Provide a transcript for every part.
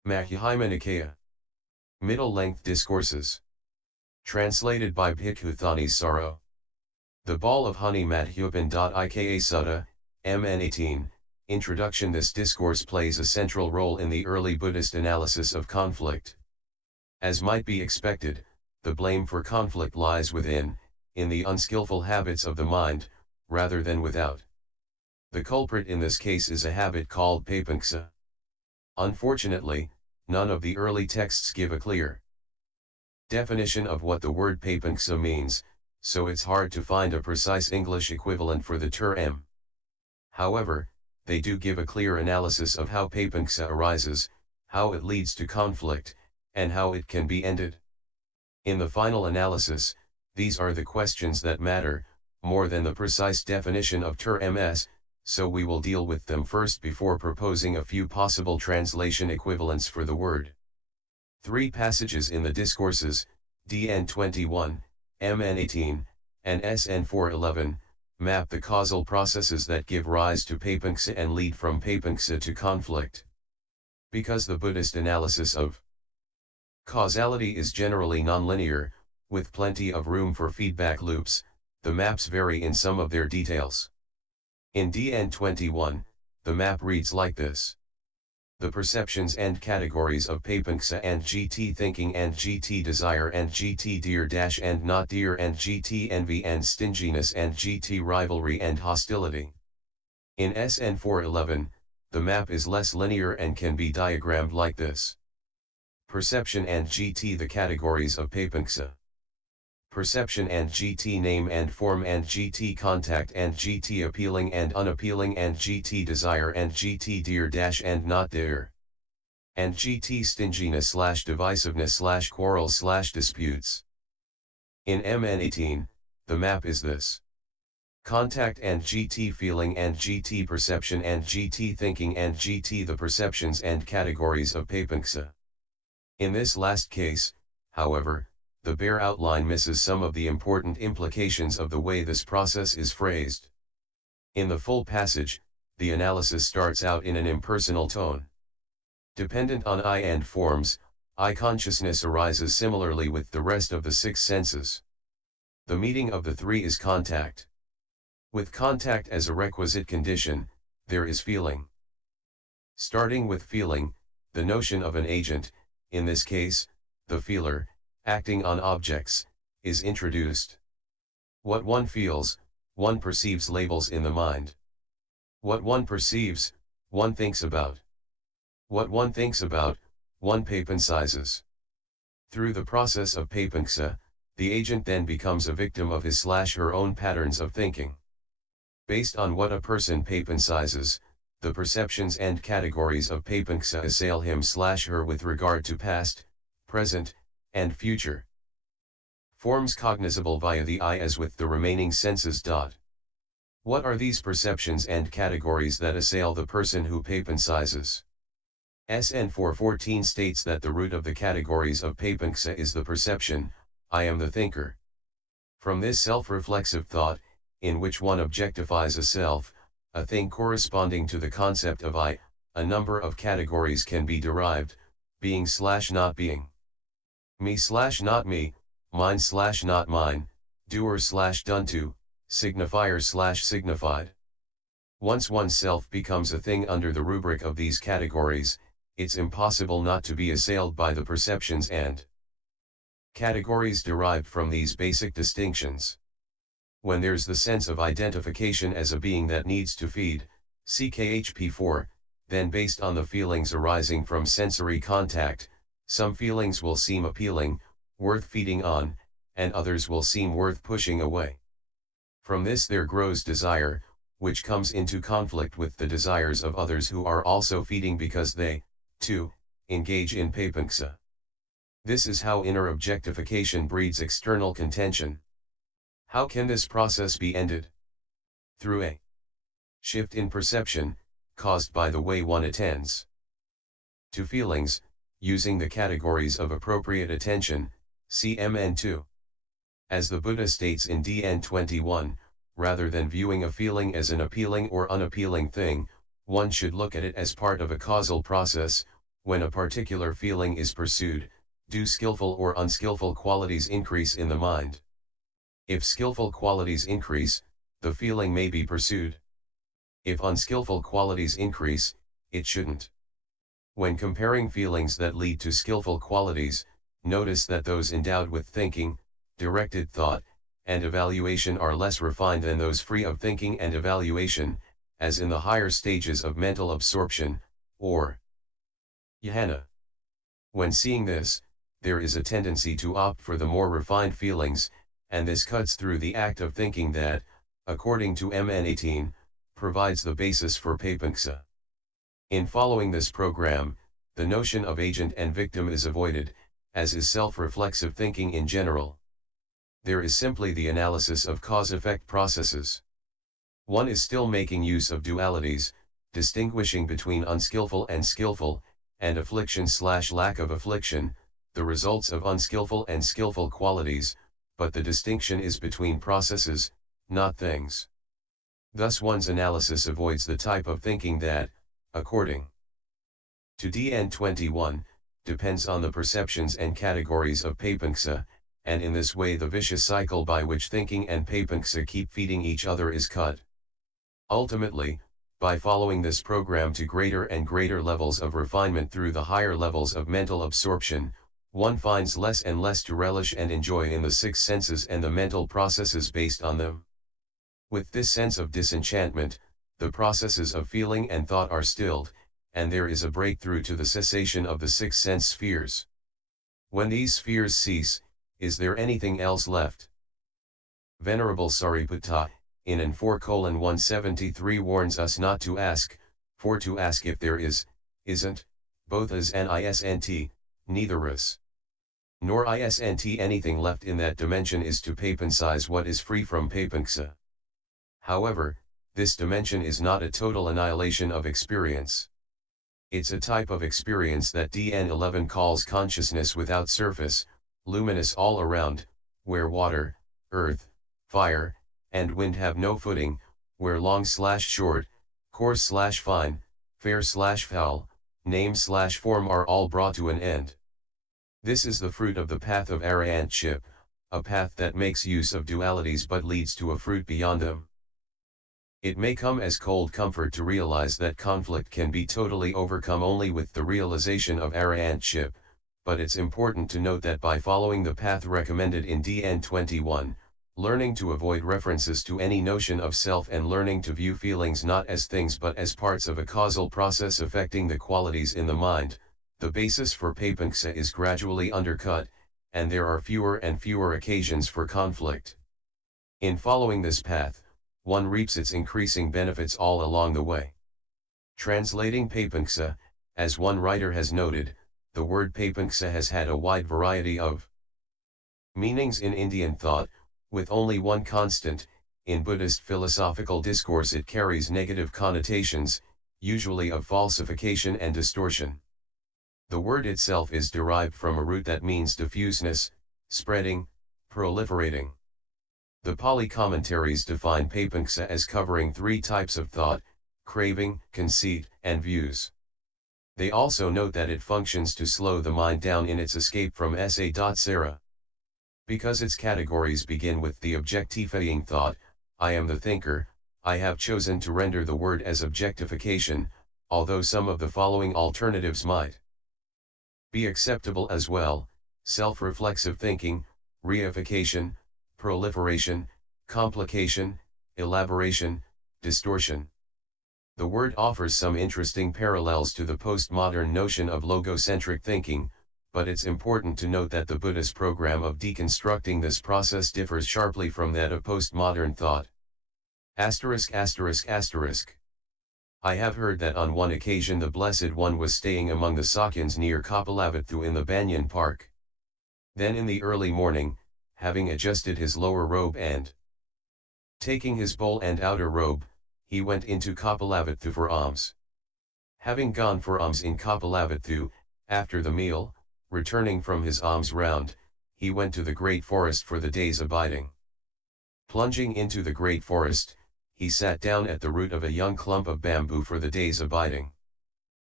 Madhyama Nikaya. Middle-length discourses. Translated by Bhikkhu Thanissaro. The Ball of Honey Madhyupan.ika Sutta, MN 18, Introduction. This discourse plays a central role in the early Buddhist analysis of conflict. As might be expected, the blame for conflict lies within, in the unskillful habits of the mind, rather than without. The culprit in this case is a habit called papanksa. Unfortunately, none of the early texts give a clear definition of what the word papanksa means, so it's hard to find a precise English equivalent for the term. However, they do give a clear analysis of how papanksa arises, how it leads to conflict, and how it can be ended. In the final analysis, these are the questions that matter, more than the precise definition of terms, so we will deal with them first before proposing a few possible translation equivalents for the word. 3 passages in the Discourses, DN 21, MN 18, and SN 411, map the causal processes that give rise to papanksa and lead from papanksa to conflict. Because the Buddhist analysis of causality is generally nonlinear, with plenty of room for feedback loops, the maps vary in some of their details. In DN 21, the map reads like this. The perceptions and categories of papanksa and GT thinking and GT desire and GT dear dash and not dear and GT envy and stinginess and GT rivalry and hostility. In SN 411, the map is less linear and can be diagrammed like this. Perception and GT the categories of papanksa. Perception and GT name and form and GT contact and GT appealing and unappealing and GT desire and GT dear dash and not dear. And GT stinginess / divisiveness / quarrels / disputes. In MN 18, the map is this. Contact and GT feeling and GT perception and GT thinking and GT the perceptions and categories of papanksa. In this last case, however, the bare outline misses some of the important implications of the way this process is phrased. In the full passage, the analysis starts out in an impersonal tone. Dependent on I and forms, I consciousness arises similarly with the rest of the 6 senses. The meeting of the 3 is contact. With contact as a requisite condition, there is feeling. Starting with feeling, the notion of an agent, in this case, the feeler, acting on objects, is introduced. What one feels, one perceives labels in the mind. What one perceives, one thinks about. What one thinks about, one papansizes. Through the process of papanksa, the agent then becomes a victim of his / her own patterns of thinking. Based on what a person papansizes, the perceptions and categories of papanksa assail him / her with regard to past, present, and future. Forms cognizable via the eye as with the remaining senses. What are these perceptions and categories that assail the person who papansizes? SN 414 states that the root of the categories of papanksa is the perception, I am the thinker. From this self-reflexive thought, in which one objectifies a self, a thing corresponding to the concept of I, a number of categories can be derived, being / not being. Me / not me, mine / not mine, doer / done to, signifier / signified. Once oneself becomes a thing under the rubric of these categories, it's impossible not to be assailed by the perceptions and categories derived from these basic distinctions. When there's the sense of identification as a being that needs to feed, CKHP 4, then based on the feelings arising from sensory contact, some feelings will seem appealing, worth feeding on, and others will seem worth pushing away. From this there grows desire, which comes into conflict with the desires of others who are also feeding because they, too, engage in papanksa. This is how inner objectification breeds external contention. How can this process be ended? Through a shift in perception, caused by the way one attends to feelings, using the categories of appropriate attention, CMN 2. As the Buddha states in DN 21, rather than viewing a feeling as an appealing or unappealing thing, one should look at it as part of a causal process, When a particular feeling is pursued, do skillful or unskillful qualities increase in the mind? If skillful qualities increase, the feeling may be pursued. If unskillful qualities increase, it shouldn't. When comparing feelings that lead to skillful qualities, notice that those endowed with thinking, directed thought, and evaluation are less refined than those free of thinking and evaluation, as in the higher stages of mental absorption, or jhana. When seeing this, there is a tendency to opt for the more refined feelings, and this cuts through the act of thinking that, according to MN18, provides the basis for papanksha. In following this program, the notion of agent and victim is avoided, as is self-reflexive thinking in general. There is simply the analysis of cause-effect processes. One is still making use of dualities, distinguishing between unskillful and skillful, and affliction/lack of affliction, the results of unskillful and skillful qualities, but the distinction is between processes, not things. Thus one's analysis avoids the type of thinking that, according to DN21, depends on the perceptions and categories of papanksha, and in this way the vicious cycle by which thinking and papanksha keep feeding each other is cut. Ultimately, by following this program to greater and greater levels of refinement through the higher levels of mental absorption, one finds less and less to relish and enjoy in the six senses and the mental processes based on them. With this sense of disenchantment, the processes of feeling and thought are stilled, and there is a breakthrough to the cessation of the six sense spheres. When these spheres cease, is there anything else left? Venerable Sariputta, in an 4:173 warns us not to ask, for to ask if there is, isn't, both as an isnt, neither is, nor isnt anything left in that dimension is to papansize what is free from papanksha. However, this dimension is not a total annihilation of experience. It's a type of experience that DN11 calls consciousness without surface, luminous all around, where water, earth, fire, and wind have no footing, where long/short, coarse/fine, fair/foul, name/form are all brought to an end. This is the fruit of the path of arahantship, a path that makes use of dualities but leads to a fruit beyond them. It may come as cold comfort to realize that conflict can be totally overcome only with the realization of arahantship, but it's important to note that by following the path recommended in DN21, learning to avoid references to any notion of self and learning to view feelings not as things but as parts of a causal process affecting the qualities in the mind, the basis for papanksha is gradually undercut, and there are fewer and fewer occasions for conflict. In following this path, one reaps its increasing benefits all along the way. Translating papanksha, as one writer has noted, the word papanksha has had a wide variety of meanings in Indian thought, with only one constant. In Buddhist philosophical discourse it carries negative connotations, usually of falsification and distortion. The word itself is derived from a root that means diffuseness, spreading, proliferating. The Pali commentaries define papanksha as covering three types of thought: craving, conceit, and views. They also note that it functions to slow the mind down in its escape from samsara. Because its categories begin with the objectifying thought, I am the thinker, I have chosen to render the word as objectification, although some of the following alternatives might be acceptable as well: self-reflexive thinking, reification, proliferation, complication, elaboration, distortion. The word offers some interesting parallels to the postmodern notion of logocentric thinking, but it's important to note that the Buddhist program of deconstructing this process differs sharply from that of postmodern thought. I have heard that on one occasion the Blessed One was staying among the Sakyans near Kapilavatthu in the Banyan Park. Then in the early morning, having adjusted his lower robe and taking his bowl and outer robe, he went into Kapilavatthu for alms. Having gone for alms in Kapilavatthu, after the meal, returning from his alms round, he went to the great forest for the day's abiding. Plunging into the great forest, he sat down at the root of a young clump of bamboo for the day's abiding.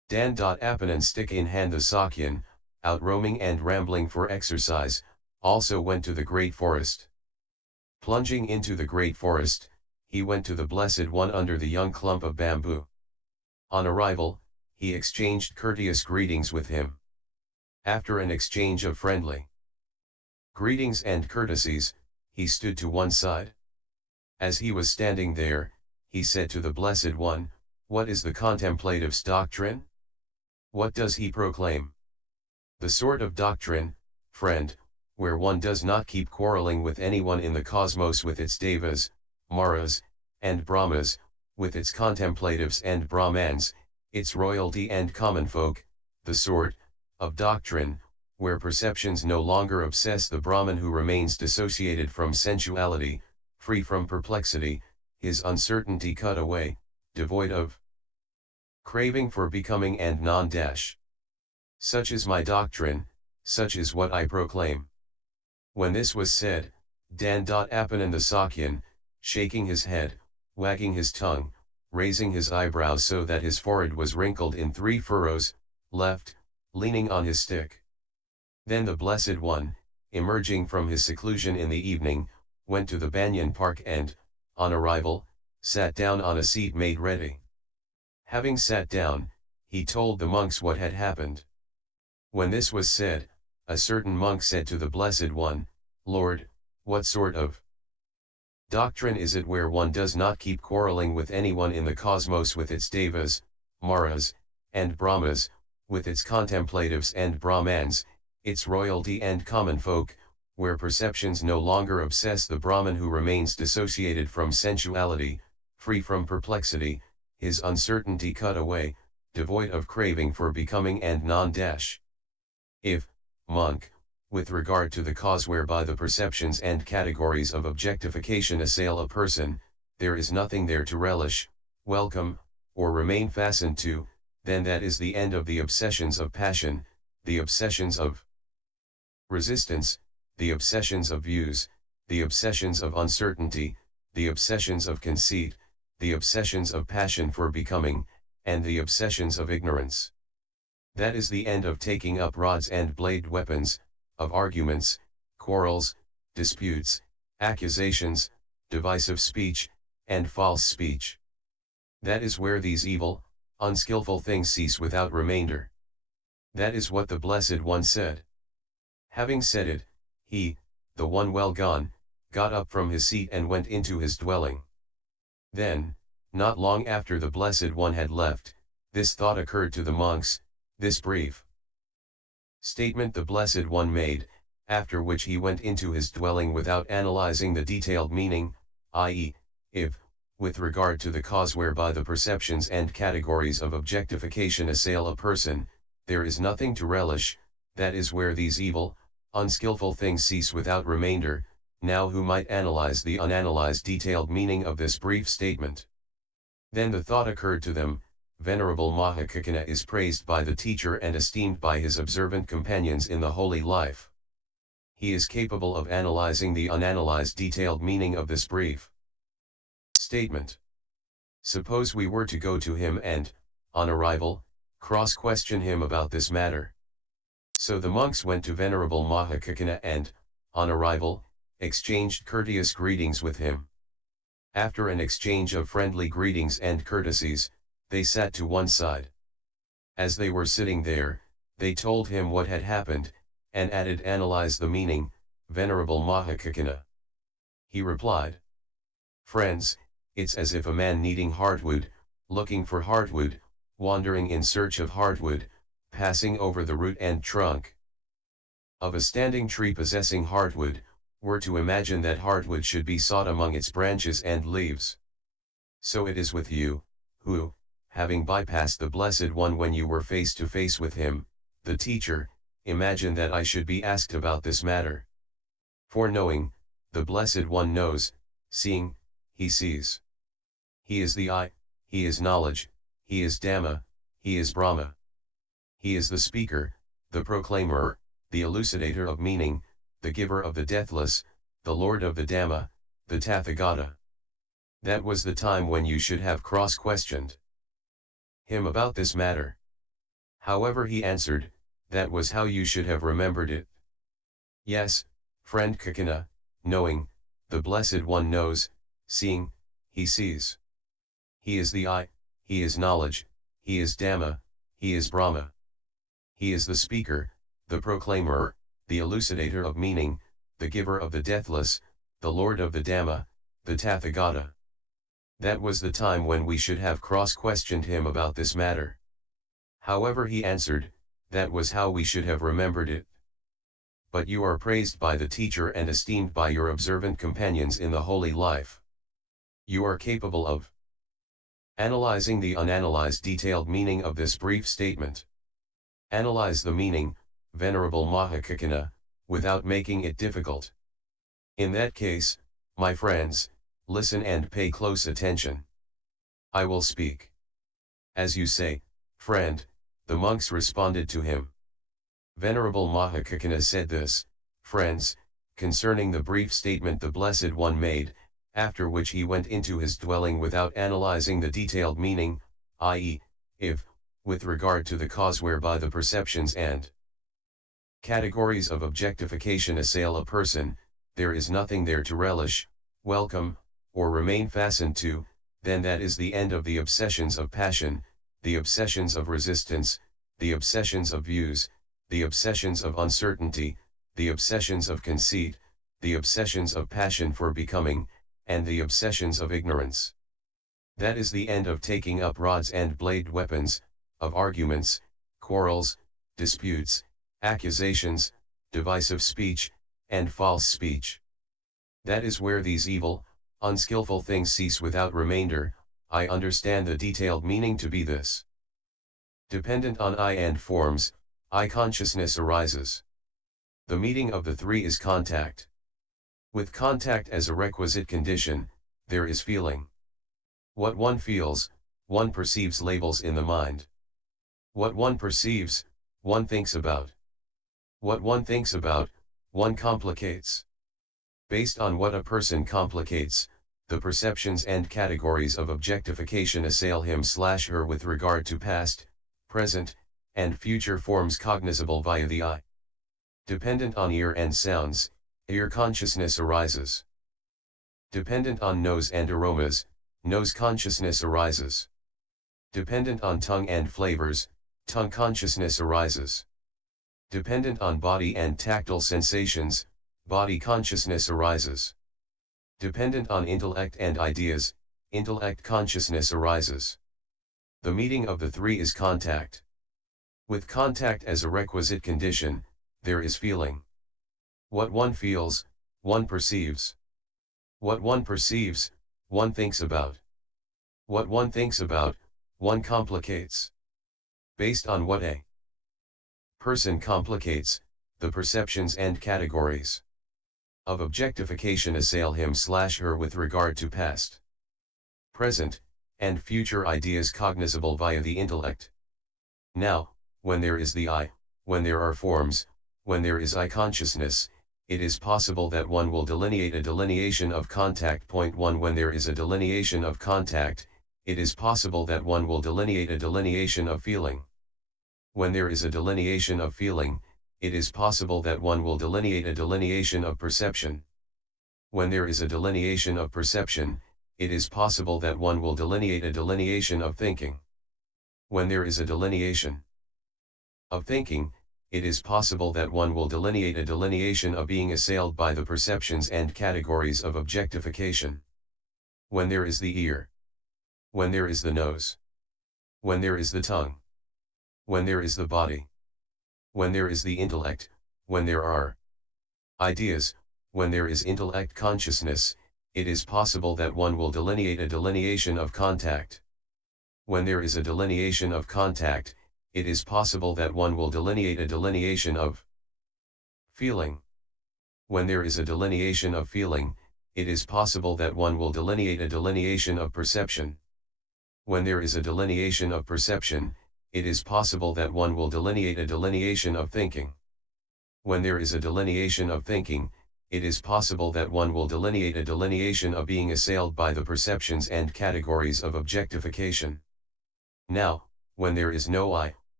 Dan.Appanan stick in hand the Sakyan, out roaming and rambling for exercise, also went to the great forest. Plunging into the great forest, he went to the Blessed One under the young clump of bamboo. On arrival, he exchanged courteous greetings with him. After an exchange of friendly greetings and courtesies, he stood to one side. As he was standing there, he said to the Blessed One, "What is the contemplative's doctrine? What does he proclaim?" "The sort of doctrine, friend, where one does not keep quarreling with anyone in the cosmos with its devas, maras, and brahmas, with its contemplatives and brahmans, its royalty and common folk, the sort of doctrine, where perceptions no longer obsess the Brahman who remains dissociated from sensuality, free from perplexity, his uncertainty cut away, devoid of craving for becoming and non-dash. Such is my doctrine, such is what I proclaim." When this was said, Dan.Appanan the Sakyan, shaking his head, wagging his tongue, raising his eyebrows so that his forehead was wrinkled in 3 furrows, left, leaning on his stick. Then the Blessed One, emerging from his seclusion in the evening, went to the banyan park and, on arrival, sat down on a seat made ready. Having sat down, he told the monks what had happened. When this was said, a certain monk said to the Blessed One, "Lord, what sort of doctrine is it where one does not keep quarreling with anyone in the cosmos with its devas, maras, and brahmas, with its contemplatives and brahmans, its royalty and common folk, where perceptions no longer obsess the Brahman who remains dissociated from sensuality, free from perplexity, his uncertainty cut away, devoid of craving for becoming and non-dash? If, monk, with regard to the cause whereby the perceptions and categories of objectification assail a person, there is nothing there to relish, welcome, or remain fastened to, then that is the end of the obsessions of passion, the obsessions of resistance, the obsessions of views, the obsessions of uncertainty, the obsessions of conceit, the obsessions of passion for becoming, and the obsessions of ignorance. That is the end of taking up rods and blade weapons, of arguments, quarrels, disputes, accusations, divisive speech, and false speech. That is where these evil, unskillful things cease without remainder." That is what the Blessed One said. Having said it, he, the one well gone, got up from his seat and went into his dwelling. Then, not long after the Blessed One had left, this thought occurred to the monks, this brief statement the Blessed One made, after which he went into his dwelling without analyzing the detailed meaning, i.e., if, with regard to the cause whereby the perceptions and categories of objectification assail a person, there is nothing to relish, that is where these evil, unskillful things cease without remainder. Now who might analyze the unanalyzed detailed meaning of this brief statement? Then the thought occurred to them, Venerable Mahakaccana is praised by the teacher and esteemed by his observant companions in the holy life. He is capable of analyzing the unanalyzed detailed meaning of this brief statement. Suppose we were to go to him and, on arrival, cross-question him about this matter. So the monks went to Venerable Mahakaccana and, on arrival, exchanged courteous greetings with him. After an exchange of friendly greetings and courtesies, they sat to one side. As they were sitting there, they told him what had happened, and added, "Analyze the meaning, Venerable Mahakaccana." He replied, "Friends, it's as if a man needing hardwood, looking for hardwood, wandering in search of hardwood, passing over the root and trunk of a standing tree possessing hardwood, were to imagine that hardwood should be sought among its branches and leaves. So it is with you, who, having bypassed the Blessed One when you were face to face with him, the teacher, imagine that I should be asked about this matter. For knowing, the Blessed One knows; seeing, he sees. He is the I, he is knowledge, he is Dhamma, he is Brahma. He is the speaker, the proclaimer, the elucidator of meaning, the giver of the deathless, the Lord of the Dhamma, the Tathagata. That was the time when you should have cross-questioned him about this matter. However, he answered, that was how you should have remembered it. Yes, friend Kakana, knowing, the Blessed One knows, seeing, he sees. He is the I, he is knowledge, he is Dhamma, he is Brahma. He is the speaker, the proclaimer, the elucidator of meaning, the giver of the deathless, the Lord of the Dhamma, the Tathagata. That was the time when we should have cross-questioned him about this matter. However, he answered, that was how we should have remembered it. But you are praised by the teacher and esteemed by your observant companions in the holy life. You are capable of analyzing the unanalyzed detailed meaning of this brief statement. Analyze the meaning, Venerable Mahakakana, without making it difficult. In that case, my friends, listen and pay close attention. I will speak. As you say, friend, the monks responded to him. Venerable Mahakakana said this, friends, concerning the brief statement the Blessed One made, after which he went into his dwelling without analyzing the detailed meaning, i.e., if, with regard to the cause whereby the perceptions and categories of objectification assail a person, there is nothing there to relish, welcome, or remain fastened to, then that is the end of the obsessions of passion, the obsessions of resistance, the obsessions of views, the obsessions of uncertainty, the obsessions of conceit, the obsessions of passion for becoming, and the obsessions of ignorance. That is the end of taking up rods and blade weapons, of arguments, quarrels, disputes, accusations, divisive speech, and false speech. That is where these evil, unskillful things cease without remainder. I understand the detailed meaning to be this. Dependent on I and forms, I consciousness arises. The meeting of the three is contact. With contact as a requisite condition, there is feeling. What one feels, one perceives labels in the mind. What one perceives, one thinks about. What one thinks about, one complicates. Based on what a person complicates, the perceptions and categories of objectification assail him/her with regard to past, present, and future forms cognizable via the eye. Dependent on ear and sounds, ear consciousness arises. Dependent on nose and aromas, nose consciousness arises. Dependent on tongue and flavors, tongue consciousness arises. Dependent on body and tactile sensations, body consciousness arises. Dependent on intellect and ideas, intellect consciousness arises. The meeting of the three is contact. With contact as a requisite condition, there is feeling. What one feels, one perceives. What one perceives, one thinks about. What one thinks about, one complicates. Based on what a person complicates, the perceptions and categories of objectification assail him/her with regard to past, present, and future ideas cognizable via the intellect. Now, when there is the I, when there are forms, when there is I consciousness, it is possible that one will delineate a delineation of contact. Point 1 When there is a delineation of contact, it is possible that one will delineate a delineation of feeling. When there is a delineation of feeling, it is possible that one will delineate a delineation of perception. When there is a delineation of perception, it is possible that one will delineate a delineation of thinking. When there is a delineation of thinking, it is possible that one will delineate a delineation of being assailed by the perceptions and categories of objectification. When there is the ear, when there is the nose, when there is the tongue, when there is the body, when there is the intellect, when there are ideas, when there is intellect consciousness, it is possible that one will delineate a delineation of contact. When there is a delineation of contact, it is possible that one will delineate a delineation of feeling. When there is a delineation of feeling, it is possible that one will delineate a delineation of perception. When there is a delineation of perception, it is possible that one will delineate a delineation of thinking. When there is a delineation of thinking, it is possible that one will delineate a delineation of being assailed by the perceptions and categories of objectification. Now, when there is no I,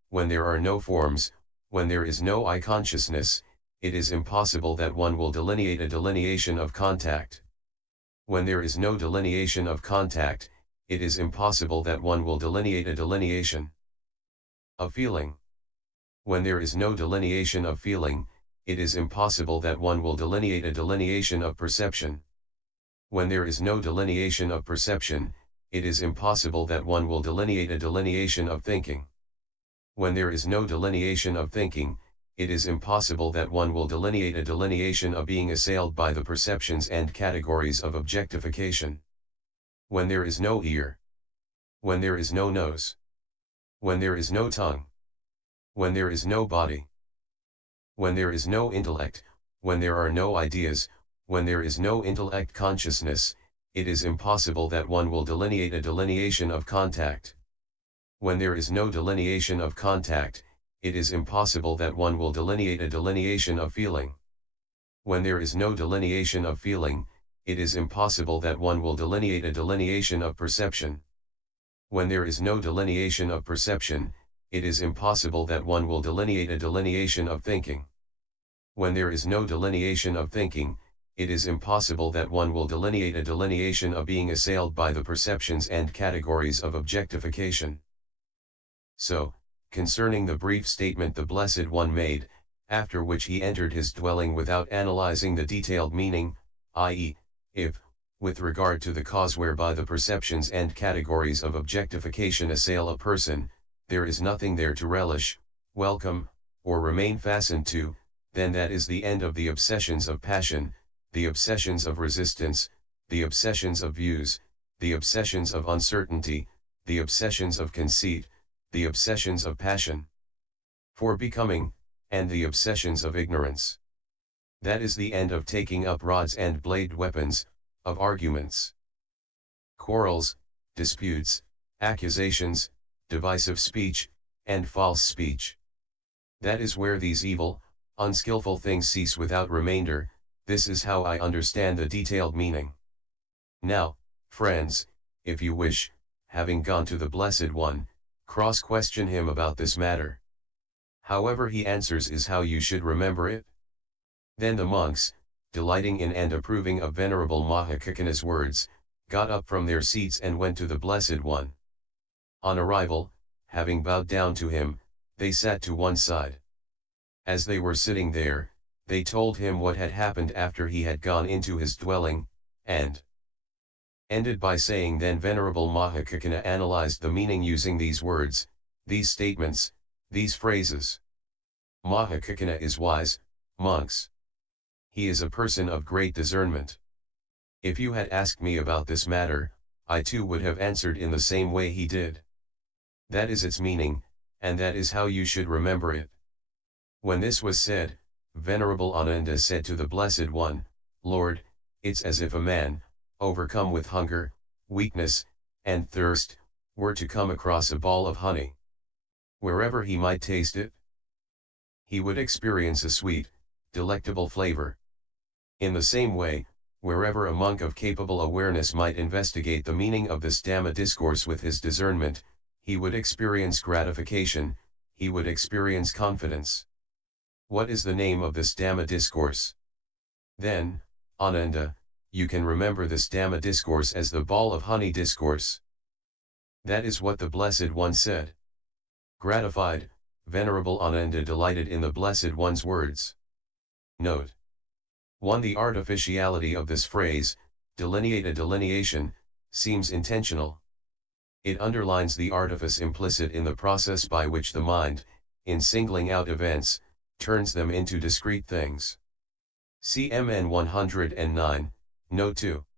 When there are no forms, when there is no I consciousness, it is impossible that one will delineate a delineation of contact. When there is no delineation of contact, it is impossible that one will delineate a delineation of feeling. When there is no delineation of feeling, it is impossible that one will delineate a delineation of perception. When there is no delineation of perception, it is impossible that one will delineate a delineation of thinking. When there is no delineation of thinking, it is impossible that one will delineate a delineation of being assailed by the perceptions and categories of objectification. When there is no ear, when there is no nose, when there is no tongue, when there is no body, when there is no intellect, when there are no ideas, when there is no intellect consciousness, it is impossible that one will delineate a delineation of contact. When there is no delineation of contact, it is impossible that one will delineate a delineation of feeling. When there is no delineation of feeling, it is impossible that one will delineate a delineation of perception. When there is no delineation of perception, it is impossible that one will delineate a delineation of thinking. When there is no delineation of thinking, it is impossible that one will delineate a delineation of being assailed by the perceptions and categories of objectification. So, concerning the brief statement the Blessed One made, after which he entered his dwelling without analyzing the detailed meaning, i.e., if, with regard to the cause whereby the perceptions and categories of objectification assail a person, there is nothing there to relish, welcome, or remain fastened to, then that is the end of the obsessions of passion, the obsessions of resistance, the obsessions of views, the obsessions of uncertainty, the obsessions of conceit, the obsessions of passion for becoming, and the obsessions of ignorance. That is the end of taking up rods and blade weapons, of arguments, quarrels, disputes, accusations, divisive speech, and false speech. That is where these evil, unskillful things cease without remainder. This is how I understand the detailed meaning. Now, friends, if you wish, having gone to the Blessed One, cross-question him about this matter. However he answers is how you should remember it. Then the monks, delighting in and approving of Venerable Mahakaccana's words, got up from their seats and went to the Blessed One. On arrival, having bowed down to him, they sat to one side. As they were sitting there, they told him what had happened after he had gone into his dwelling, and ended by saying then Venerable Mahakaccana analyzed the meaning using these words, these statements, these phrases. Mahakaccana is wise, monks. He is a person of great discernment. If you had asked me about this matter, I too would have answered in the same way he did. That is its meaning, and that is how you should remember it. When this was said, Venerable Ananda said to the Blessed One, Lord, it's as if a man, overcome with hunger, weakness, and thirst, were to come across a ball of honey. Wherever he might taste it, he would experience a sweet, delectable flavor. In the same way, wherever a monk of capable awareness might investigate the meaning of this Dhamma discourse with his discernment, he would experience gratification, he would experience confidence. What is the name of this Dhamma discourse? Then, Ananda, you can remember this Dhamma discourse as the ball of honey discourse. That is what the Blessed One said. Gratified, Venerable Ananda delighted in the Blessed One's words. Note 1. The artificiality of this phrase, delineate a delineation, seems intentional. It underlines the artifice implicit in the process by which the mind, in singling out events, turns them into discrete things. CMN 109, Note 2.